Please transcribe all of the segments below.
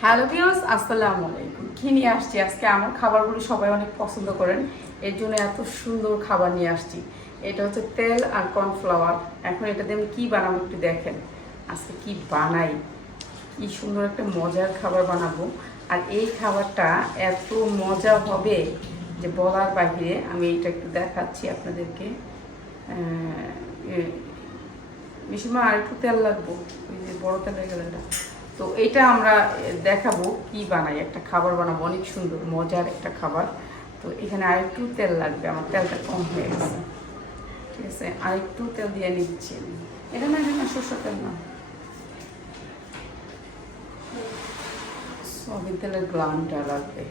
Hello views আসসালামু আলাইকুম। কি নিয়ে আসছি আজকে? আমার খাবারগুলো সবাই অনেক পছন্দ করেন। এর জন্য এত সুন্দর খাবার নিয়ে আসছি। এটা হচ্ছে তেল আর কর্নফ্লাওয়ার। এখন এটা দিয়ে আমি কী বানাবো একটু দেখেন। আজকে কি বানাই? কি সুন্দর একটা মজার খাবার বানাবো। আর এই খাবারটা এত মজা হবে যে বলার বাহিরে আমি এটা একটু দেখাচ্ছি আপনাদেরকে। এ- আর একটু তেল লাগবো। ওই যে বড় তেলের গেলাটা তো এটা আমরা দেখাবো কি বানাই। একটা খাবার বানাবো, অনেক সুন্দর, মজার একটা খাবার। তো এখানে আরেকটু তেল লাগবে, আমার তেলটা কম হয়ে গেছে। ঠিক আছে, আরেকটু তেল দিয়ে নিচ্ছি। এটা না এটা না, সরষের তেল না? সয়াবিন তেলের গ্লানটা লাগবে।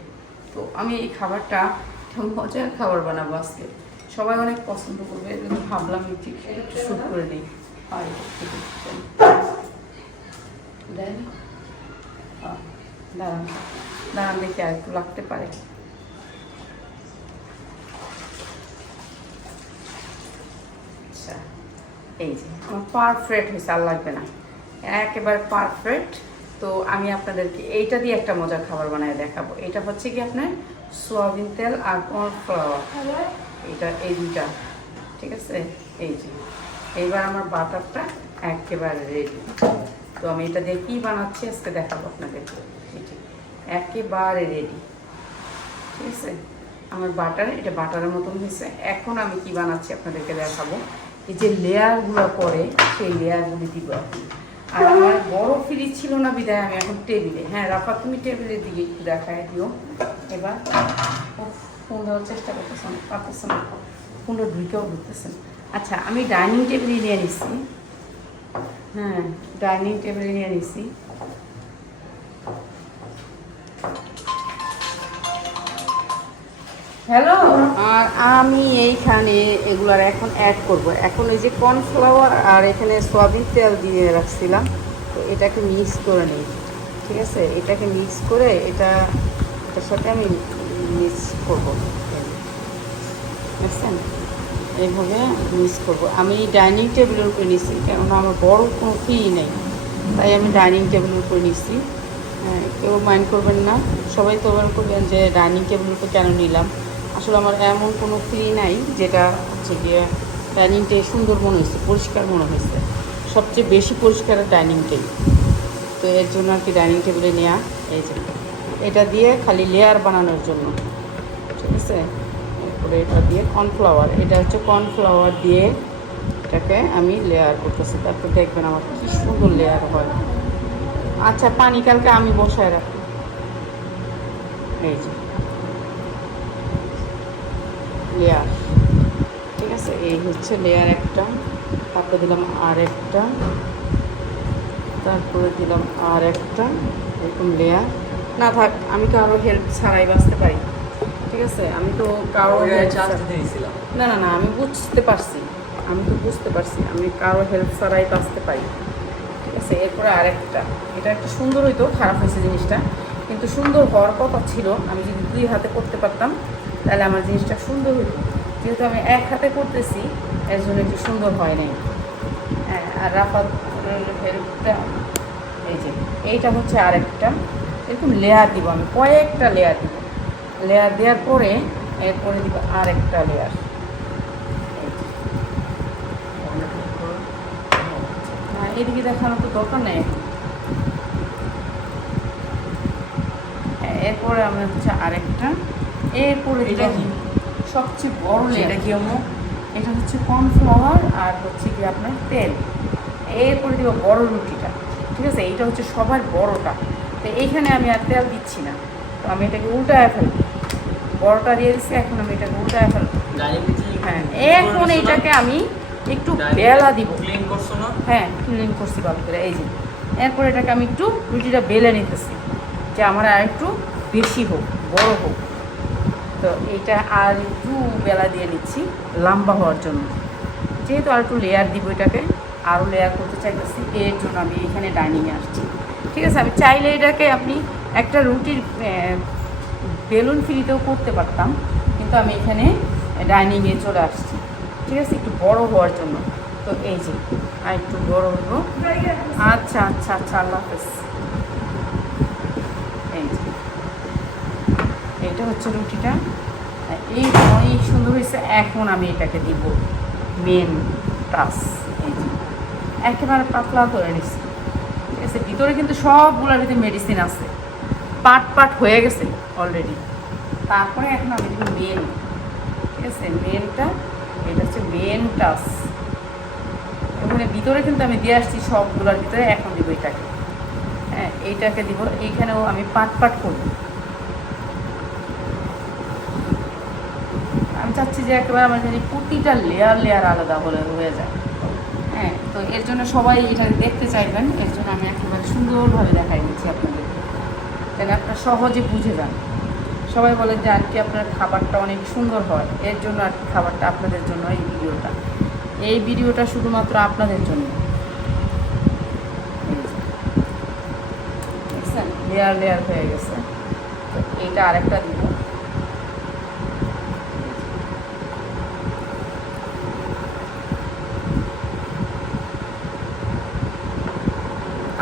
তো আমি এই খাবারটা, একটা মজার খাবার বানাবো আজকে। সবাই অনেক পছন্দ করবে ভাবলাম একটু শুট করে নিই। হয় একটু চল। দেন আহ, দাঁড়ান দাঁড়ান দেখি আর একটু লাগতে পারে। আচ্ছা এই যে, আমার পারফেক্ট হয়েছে, আর লাগবে না। একেবারে পারফেক্ট তো আমি আপনাদেরকে এইটা দিয়ে একটা মজার খাবার বানায় দেখাবো। এটা হচ্ছে কি আপনার সোয়াবিন তেল আর কর্নফ্লাওয়ার। এটা এই দুইটা। ঠিক আছে? এই যে, এইবার আমার বাটারটা একেবারে রেডি তো আমি এটা দিয়ে কী বানাচ্ছি আজকে দেখাবো আপনাদেরকে। একেবারে রেডি ঠিক আছে? আমার বাটার এটা বাটারের মতন হয়েছে। এখন আমি কি বানাচ্ছি আপনাদেরকে দেখাবো। এই যে লেয়ারগুলো পরে, সেই লেয়ারগুলি দিব আর আমার বড় ফ্রিজ ছিল না বিদায়, আমি এখন টেবিলে হ্যাঁ রাফা, তুমি টেবিলের দিকে একটু দেখায় দিও। এবার ফোন দেওয়ার চেষ্টা করতেছেন পারতেছেন ফোনটা ঢুকেও ঢুকতেছেন আচ্ছা আমি ডাইনিং টেবিলে নিয়ে নিচ্ছি হ্যাঁ ডাইনিং টেবিলে নিয়ে নিচ্ছি হ্যালো আর আমি এইখানে এগুলার এখন অ্যাড করব। এখন এই যে কর্নফ্লাওয়ার আর এখানে সয়াবিন তেল দিয়ে রাখছিলাম তো এটাকে মিক্স করে নিই। ঠিক আছে? এটাকে মিক্স করে এটা এটার সাথে আমি মিক্স করব। বুঝছেন এইভাবে মিক্স করব। আমি ডাইনিং টেবিলের উপরে নিচ্ছি কেননা আমার বড় কোনো ফ্রি নেই। তাই আমি ডাইনিং টেবিলের উপরে নিচ্ছি হ্যাঁ, কেউ মাইন্ড করবেন না। সবাই তো এবার করবেন যে ডাইনিং টেবিলের উপর কেন নিলাম? আসলে আমার এমন কোনো ফ্রি নাই যেটা হচ্ছে গিয়ে ডাইনিংটা সুন্দর মনে হয়েছে, পরিষ্কার মনে হয়েছে। সবচেয়ে বেশি পরিষ্কার ডাইনিং টেবিল তো এর জন্য আর কি ডাইনিং টেবিলে নেওয়া এই যে এটা দিয়ে খালি লেয়ার বানানোর জন্য। ঠিক আছে? এরপরে এটা দিয়ে কর্নফ্লাওয়ার এটা হচ্ছে কর্নফ্লাওয়ার দিয়ে এটাকে আমি লেয়ার করতেছি। তারপর দেখবেন আমার কি সুন্দর লেয়ার হয়। আচ্ছা পানি কালকে আমি বসায় রাখি। এই যে। লেয়ার ঠিক আছে এই হচ্ছে লেয়ার একটা। তারপরে দিলাম আর একটা। তারপরে দিলাম আর একটা। এরকম লেয়ার না থাক আমি তো আরও হেল্প ছাড়াই বাঁচতে পারি। ঠিক আছে আমি তো কারও না না না আমি বুঝতে পারছি। আমি তো বুঝতে পারছি আমি কারও হেল্প ছাড়াই বাঁচতে পারি। ঠিক আছে এরপরে আরেকটা এটা একটা সুন্দর হইতো খারাপ হয়েছে জিনিসটা। কিন্তু সুন্দর হওয়ার কথা ছিল আমি যদি দুই হাতে করতে পারতাম তাহলে আমার জিনিসটা সুন্দর হইতো যেহেতু আমি এক হাতে করতেছি এর জন্য একটু সুন্দর হয় নাই। হ্যাঁ আর রাফাত এই যে এইটা হচ্ছে আরেকটা। এরকম লেয়ার দিব আমি কয়েকটা লেয়ার দিব। লেয়ার দেওয়ার পরে এরপরে দিব আরেকটা লেয়ার হ্যাঁ এদিকে দেখানোর তো দরকার নেই। হ্যাঁ, এরপরে আমি হচ্ছে আরেকটা। এরপরে এটা কি? সবচেয়ে বড় এটা কি আম্মু এটা হচ্ছে কর্নফ্লাওয়ার আর হচ্ছে কি আপনার তেল। এরপরে দিব বড় রুটিটা ঠিক আছে? এইটা হচ্ছে সবার বড়টা। তো এইখানে আমি আর তেল দিচ্ছি না। তো আমি এটাকে উল্টায় ফেলব। বড়টা দিয়ে দিচ্ছি এখন আমি এটাকে উল্টায় ফেলব। হ্যাঁ এখন এইটাকে আমি একটু বেলা দিব। ক্লিন করছ না? হ্যাঁ ক্লিন করছি ভালো করে এই যে। এরপর এটাকে আমি একটু রুটিটা বেলে নিতেছি যে আমার আর একটু বেশি হোক বড় হোক। তো এইটা আর একটু বেলা দিয়ে নিচ্ছি, লম্বা হওয়ার জন্য। যেহেতু আর একটু লেয়ার দিব এটাকে, আরও লেয়ার করতে চাইতেছি, এর জন্য আমি এখানে ডাইনিংয়ে আসছি। ঠিক আছে, আমি চাইলে এটাকে আপনি একটা রুটির বেলুন ফ্রিতেও করতে পারতাম, কিন্তু আমি এখানে ডাইনিংয়ে চলে আসছি। ঠিক আছে, একটু বড় হওয়ার জন্য। তো এই যে, আর একটু বড় হইব। আচ্ছা আচ্ছা আচ্ছা আল্লাহ হাফেজ। এটা হচ্ছে রুটিটা। এই অনেক সুন্দর হয়েছে, এখন আমি এটাকে দিব মেন টাস এই একেবারে পাতলা করে নিচ্ছি ঠিক আছে, ভিতরে কিন্তু সবগুলোর ভিতরে মেডিসিন আছে। পাট পাট হয়ে গেছে অলরেডি তারপরে এখন আমি দিব মেন ঠিক আছে মেনটা এটা হচ্ছে মেন টাস ওখানে ভিতরে কিন্তু আমি দিয়ে আসছি সবগুলোর ভিতরে, এখন দিব এটাকে। হ্যাঁ এইটাকে দিব, এইখানেও আমি পাট পাট করব। আমি চাচ্ছি যে একেবারে আমার জানি প্রতিটা লেয়ার লেয়ার আলাদা হলে হয়ে যায়। হ্যাঁ তো এর জন্য সবাই এটা দেখতে চাইবেন, এর জন্য আমি একেবারে সুন্দরভাবে দেখাই দিচ্ছি আপনাদেরকে যেন আপনারা সহজে বুঝে যান। সবাই বলেন যে আর কি আপনার খাবারটা অনেক সুন্দর হয়। এর জন্য আর খাবারটা আপনাদের জন্য এই ভিডিওটা। এই ভিডিওটা শুধুমাত্র আপনাদের জন্য। লেয়ার লেয়ার হয়ে গেছে। তো এইটা আরেকটা দিব।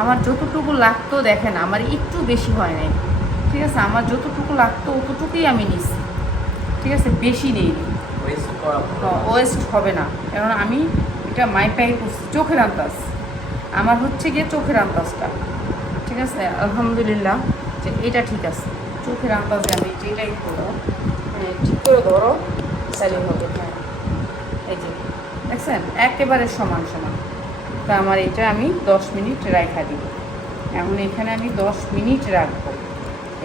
আমার যতটুকু লাগতো দেখেন আমার একটু বেশি হয় নাই। ঠিক আছে? আমার যতটুকু লাগতো অতটুকুই আমি নিচ্ছি ঠিক আছে? বেশি নেই। ওয়েস্ট করা ওয়েস্ট হবে না। কারণ আমি এটা মাইপাই করছি চোখের আন্দাজ। আমার হচ্ছে গিয়ে চোখের আন্দাজটা। ঠিক আছে? আলহামদুলিল্লাহ যে এটা ঠিক আছে। চোখের আন্দাজে আমি যেটাই করো হ্যাঁ, ঠিক করে ধরো তাহলে হবে। হ্যাঁ। এই যে দেখছেন? একেবারে সমান সমান। তা আমার এটা আমি দশ মিনিট রাখা দিব। এখন এখানে আমি দশ মিনিট রাখব।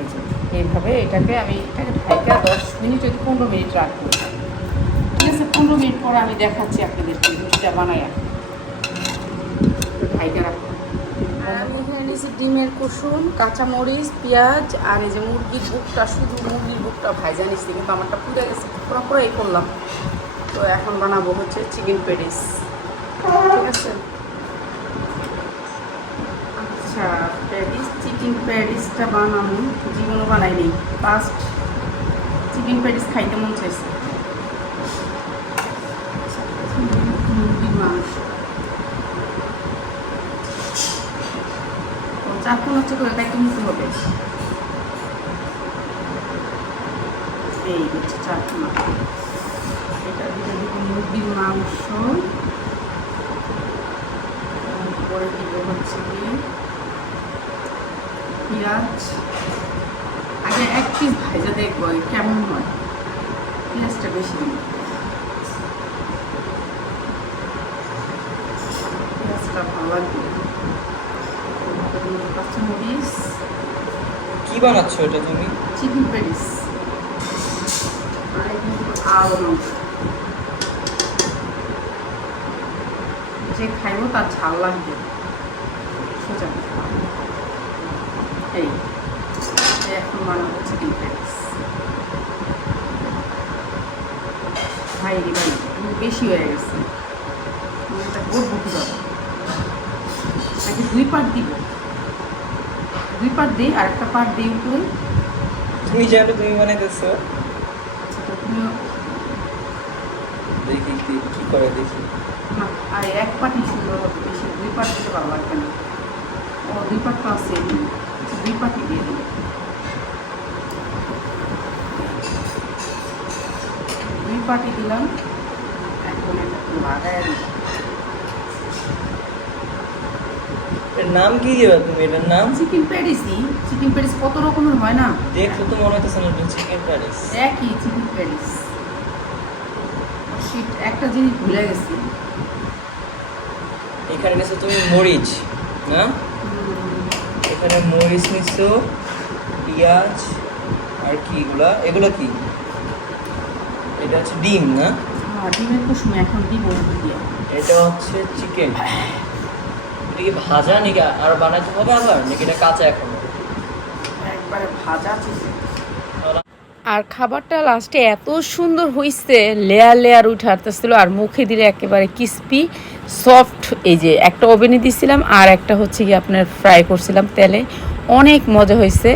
এই এইভাবে এটাকে আমি এটাকে ঢাইকা দশ মিনিট, যদি পনেরো মিনিট রাখব ঠিক আছে, পনেরো মিনিট পরে আমি দেখাচ্ছি আপনাদেরকে রুটিটা বানায়। ঢাইকা রাখব আমি এখানে নিয়েছি ডিমের কুসুম, কাঁচামরিচ, পেঁয়াজ, আর এই যে মুরগির বুকটা, শুধু মুরগির বুকটা ভাইজা নিচ্ছি কিন্তু আমারটা পুড়ে গেছে পুরো পুরোই করলাম। তো এখন বানাবো হচ্ছে চিকেন পেডিস ঠিক আছে? আচ্ছা প্যারিস চিকেন প্যারিসটা বানাবো, জীবনও বানাইনি ফার্স্ট চিকেন প্যারিস খাইতে মন চাইছে। মুরগির মাংস। চাকুন হচ্ছে করে দেখে নিতে হবে। এই হচ্ছে চাকুন এটা দিয়ে মুরগির মাংস তারপরে দিব হচ্ছে কি পেঁয়াজ আগে এক পিস ভাজা দেখব কেমন হয়? পেঁয়াজটা বেশি দিন পেঁয়াজটা ভালো লাগবে কাঁচামরিচ কি বানাচ্ছো এটা তুমি? চিকেন দিব আলু যে খাইব তার ঝাল লাগবে সোজা কথা। এই। এখন বানাবো চিকেন পেডিস ভাই রে ভাই বেশি হয়ে গেছে। এটা গোট বুকে যাব নাকি দুই পার্ট দিব। দুই পার্ট দিই আর একটা পার্ট দিই উপরে। তুমি যেটা তুমি বানাইতেছো। আচ্ছা দেখি কি করে দেখি। না আর এক পার্টই সুন্দর হবে বেশি। দুই পার্ট দিতে ভালো লাগবে না। দুই পার্ট তো আছে দুই পার্টই দিয়ে দিই দুই পার্টি দিলাম এখন এটা লাগাই এর নাম কি দিবা তুমি? এটার নাম? চিকেন প্যারিসই চিকেন প্যারিস কত রকমের হয় না? দেখো তো মনে হইতেছে না চিকেন প্যারিস একই চিকেন প্যারিস শিট একটা জিনিস ভুলে গেছি। এখানে নিছো তুমি মরিচ না? এখানে মরিচ নিছো পিঁয়াজ আর কি এগুলা? এগুলো কি? এটা হচ্ছে ডিম না? হ্যাঁ ডিমের কুসুম এখন ডিম এটা হচ্ছে চিকেন। এটা কি ভাজা নাকি আর বানাতে হবে আবার? নাকি এটা কাঁচা এখন? একবারে ভাজা চিকেন। আর খাবারটা লাস্টে এত সুন্দর হইছে লেয়ার লেয়ার উঠে আসতেছিল আর মুখে দিলে একেবারে ক্রিস্পি সফট এই যে একটা ওভেনে দিছিলাম আর একটা হচ্ছে কি আপনার ফ্রাই করছিলাম তেলে। অনেক মজা হয়েছে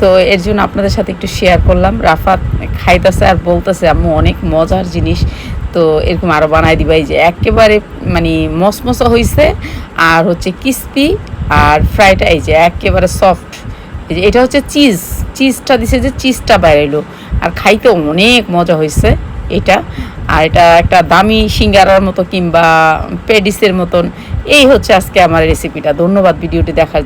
তো এর জন্য আপনাদের সাথে একটু শেয়ার করলাম। রাফাত খাইতেছে আর বলতেছে আমি অনেক মজার জিনিস। তো এরকম আরও বানাই দিবা। এই যে একেবারে মানে মসমসা হয়েছে আর হচ্ছে ক্রিস্পি আর ফ্রাইটা এই যে একেবারে সফট এটা হচ্ছে চিজ, চিজটা দিছে যে চিজটা বাইরেলো আর খাইতে অনেক মজা হয়েছে এটা। আর এটা একটা দামি সিঙ্গারার মতো কিংবা পেডিসের মতন। এই হচ্ছে আজকে আমার রেসিপিটা ধন্যবাদ ভিডিওটি দেখার।